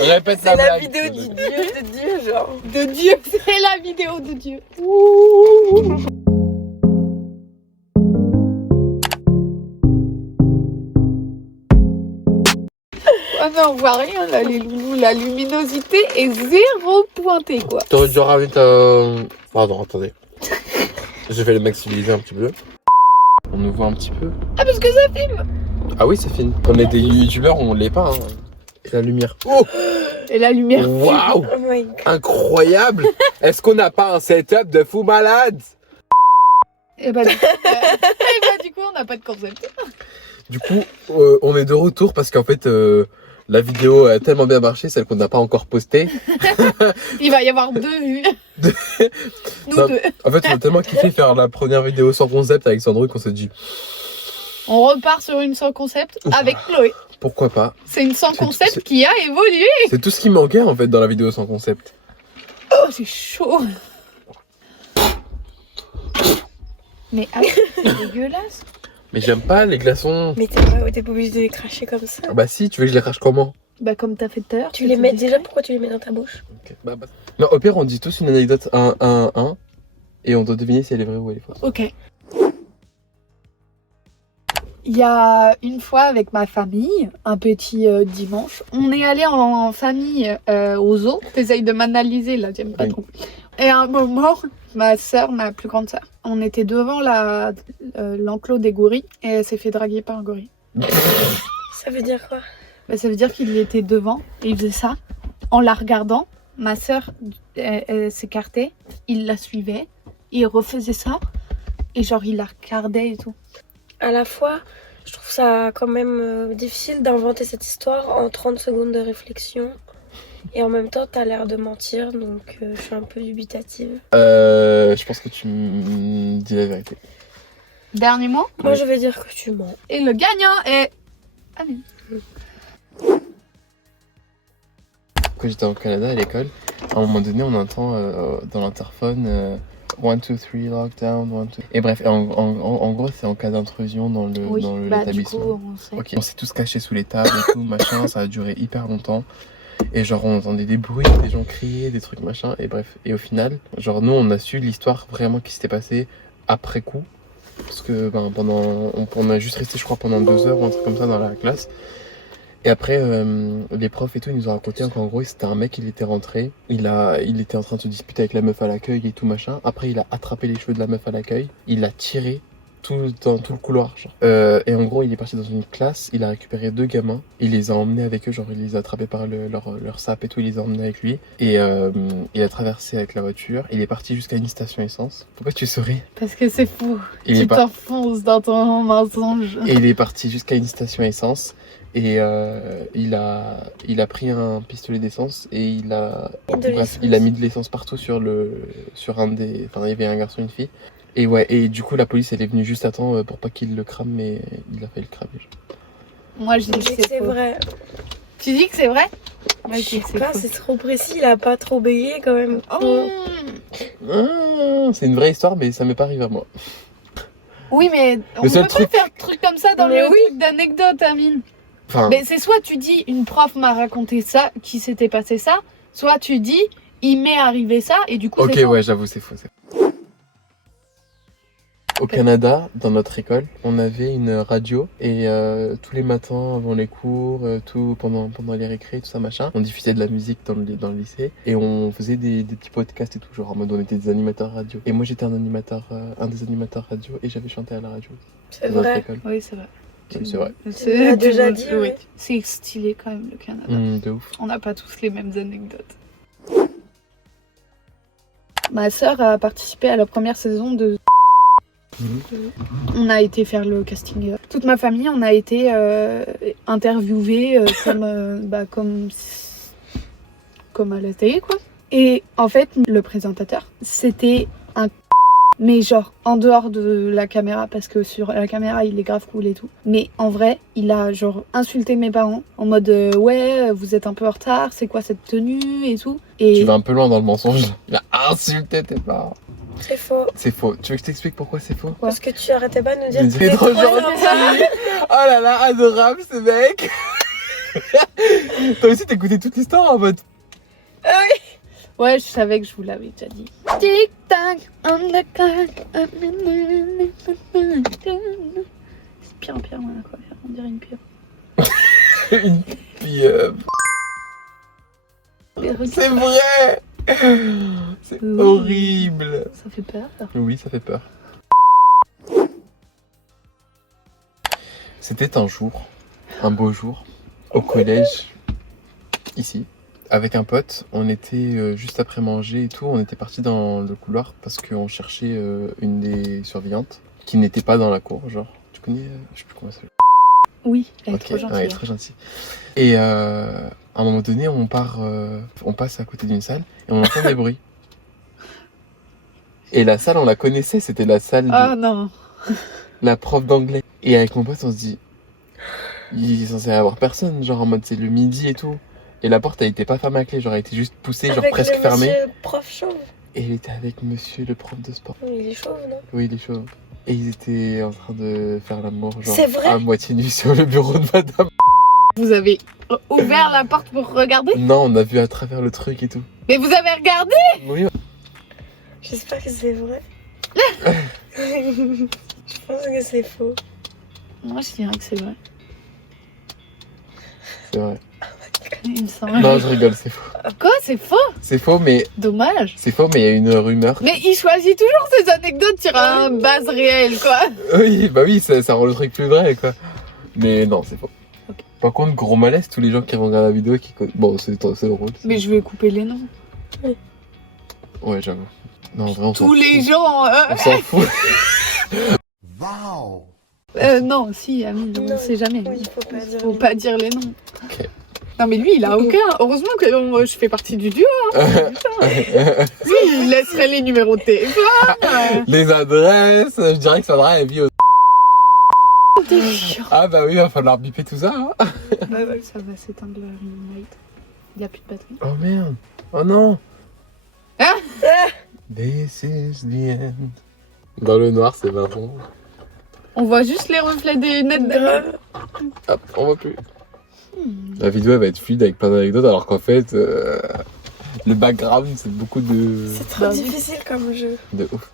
Répète C'est la blague. vidéo du dieu de Dieu, genre. De Dieu, c'est la vidéo de Dieu. Ah mais on voit rien là les loulous, la luminosité est zéro pointée quoi. T'aurais dû ramener un... Pardon, attendez. Je vais le maximiser un petit peu. On nous voit un petit peu. Ah parce que ça filme. Ah oui, ça filme. On est des youtubeurs, on l'est pas. Hein. Et la lumière. Oh, Et la lumière. waouh, Oh my god. incroyable. Est-ce qu'on n'a pas un setup de fou malade? Et bah du coup on n'a pas de concept. Du coup, on est de retour parce qu'en fait, la vidéo a tellement bien marché, celle qu'on n'a pas encore postée. Il va y avoir 2 vues. Nous Non. 2. En fait, on a tellement kiffé faire la première vidéo sans concept avec Sandro qu'on s'est dit On repart sur une sans concept avec Chloé. pourquoi pas. C'est une sans C'est- concept c'est- qui a évolué. C'est tout ce qui manquait en fait dans la vidéo sans concept. Oh c'est chaud. Mais ah, c'est dégueulasse. Mais j'aime pas les glaçons. Mais t'es pas obligé de les cracher comme ça. Ah bah si, tu veux que je les crache comment? Bah comme t'as fait tout à l'heure. Tu les mets déjà, pourquoi tu les mets dans ta bouche? Ok, bah. Non, au pire, on dit tous une anecdote 1 et on doit deviner si elle est vraie ou elle est fausse. Ok. Il y a une fois avec ma famille, un petit dimanche, on est allé en famille au zoo. T'essayes de m'analyser là, j'aime pas Oui. trop. Et à un moment, ma soeur, ma plus grande soeur, on était devant l'enclos des gorilles et elle s'est fait draguer par un gorille. Ça veut dire quoi? Bah, ça veut dire qu'il était devant et il faisait ça. En la regardant, ma soeur elle s'écartait, il la suivait, il refaisait ça et genre il la regardait et tout. À la fois, je trouve ça quand même difficile d'inventer cette histoire en 30 secondes de réflexion. Et en même temps, t'as l'air de mentir, donc je suis un peu dubitative. Je pense que tu me dis la vérité. Dernier mot. Moi, Oui. je vais dire que tu mens. Et le gagnant est... Amine. Quand j'étais au Canada à l'école, à un moment donné, on entend dans l'interphone 1, 2, 3, lockdown, 1, 2. Et bref, en gros, c'est en cas d'intrusion dans Oui, dans bah du l'établissement. coup on sait. Ok, on s'est tous cachés sous les tables et tout, machin, ça a duré hyper longtemps. Et genre, on entendait des bruits, des gens crier, des trucs machin, et bref. Et au final, genre, nous, on a su l'histoire vraiment qui s'était passée après coup. Parce que ben, on a juste resté, je crois, pendant 2 heures ou un truc comme ça dans la classe. Et après, les profs et tout, ils nous ont raconté qu'en gros, c'était un mec, il était rentré, il était en train de se disputer avec la meuf à l'accueil et tout machin. Après, il a attrapé les cheveux de la meuf à l'accueil, il l'a tiré dans tout le couloir. Genre. Et en gros, il est parti dans une classe, il a récupéré 2 gamins, il les a emmenés avec eux, genre il les a attrapés par leur sape et tout, il les a emmenés avec lui. Et il a traversé avec la voiture, il est parti jusqu'à une station essence. Pourquoi tu souris? Parce que c'est fou. Il Tu est pas- t'enfonces dans ton mensonge. Et il est parti jusqu'à une station essence. Et il a pris un pistolet d'essence et il a mis de l'essence partout sur un des... Enfin, il y avait un garçon et une fille. Et ouais, et du coup, la police, elle est venue juste à temps pour pas qu'il le crame, mais il a failli le cramer. Moi je Je dis dis que que c'est c'est faux. vrai. Tu dis que c'est vrai? Moi Je je dis sais que c'est pas, faux. c'est trop précis, il a pas trop bégayé quand même. Oh. C'est une vraie histoire, mais ça m'est pas arrivé à moi. Oui mais on Le peut seul pas truc- faire de trucs comme ça dans Mais le oui. truc d'anecdote, Amine. Enfin, Mais c'est soit tu dis une prof m'a raconté ça, qui s'était passé ça, soit tu dis il m'est arrivé ça et du coup ok, c'est faux. ouais, j'avoue, c'est faux. Au Canada, dans notre école, on avait une radio et tous les matins avant les cours, tout pendant les récrés, tout ça machin, on diffusait de la musique dans le lycée et on faisait des petits podcasts et tout, genre en mode on était des animateurs radio. Et moi j'étais un des animateurs radio et j'avais chanté à la radio C'est dans notre vrai. école. Oui, c'est vrai. Oui, c'est vrai. Tu l'as déjà dit, oui. ouais. C'est stylé quand même le Canada. De ouf. On n'a pas tous les mêmes anecdotes. Ma sœur a participé à la première saison de... On a été faire le casting. Toute ma famille, on a été interviewés comme à la télé, quoi. Et en fait, le présentateur, c'était un... Mais genre, en dehors de la caméra, parce que sur la caméra, il est grave cool et tout. Mais en vrai, il a genre insulté mes parents en mode ouais, vous êtes un peu en retard, c'est quoi cette tenue et tout. Et Tu vas un peu loin dans le mensonge. Il a insulté tes parents. C'est faux. C'est faux. Tu veux que je t'explique pourquoi c'est faux? Parce que tu arrêtais pas de nous dire Il que est t'es trop trop gentil. Oh là là, adorable ce mec. Toi aussi, t'écoutais toute l'histoire en mode. Ah oui. Ouais, je savais que je vous l'avais déjà dit. Tic tac, on the clock. C'est pire en pire, voilà quoi. On dirait une pieuvre. Une pieuvre. C'est vrai. C'est Oui. horrible. Ça fait peur. Oui, ça fait peur. C'était un jour, un beau jour, au collège, ici, avec un pote. On était juste après manger et tout, on était parti dans le couloir parce qu'on cherchait une des surveillantes qui n'était pas dans la cour, genre. Tu connais, je sais plus comment ça s'appelle. Oui, elle est Ok, trop gentille. ouais, elle est très gentille. Et à un moment donné, on passe à côté d'une salle et on entend des bruits. Et la salle, on la connaissait, c'était la salle de Ah non. la prof d'anglais. Et avec mon pote, on se dit, il est censé y avoir personne, genre en mode c'est le midi et tout. Et la porte, elle était pas fermée à clé, genre elle était juste poussée, genre Avec presque le fermée. monsieur prof chauve. Et il était avec monsieur le prof de sport. Oui, il est chauve, non? Oui, il est chaud. Et ils étaient en train de faire l'amour, genre C'est vrai à moitié nu sur le bureau de madame. Vous avez ouvert la porte pour regarder? Non, on a vu à travers le truc et tout. Mais vous avez regardé? Oui, J'espère que c'est vrai. Je pense que c'est faux. Moi, je dirais que c'est vrai. c'est vrai. Il me semble. Non, je rigole, c'est faux. Quoi? C'est faux? C'est faux, mais Dommage. il y a une rumeur. Mais il choisit toujours ses anecdotes sur un base réelle, quoi. Oui, bah oui, ça rend le truc plus vrai, quoi. Mais non, c'est faux. Ok. Par contre, gros malaise, tous les gens qui regardent la vidéo, bon, c'est drôle. Mais je vais couper les noms. Ouais, j'avoue. Non, vraiment, Tous les gens. on s'en fout. Wow. Non, si, Amine, on Non, ne sait jamais. oui, faut pas dire. Faut pas dire les noms. Ok. Non, mais lui, il a aucun. Heureusement que je fais partie du duo. Hein. Lui, il laisserait les numéros de téléphone. Les adresses, je dirais que Sandra, elle vit au... T'es chiant. Ah bah oui, il va falloir biper tout ça, hein. Ça va s'éteindre la ring light. Il n'y a plus de batterie. Oh merde. Oh non. Ah. This is the end. Dans le noir, c'est marrant. On voit juste les reflets des lunettes derrière. Hop, on voit plus. La vidéo, elle va être fluide avec plein d'anecdotes, alors qu'en fait, le background, c'est beaucoup de... C'est trop Bah oui. difficile comme jeu. de ouf.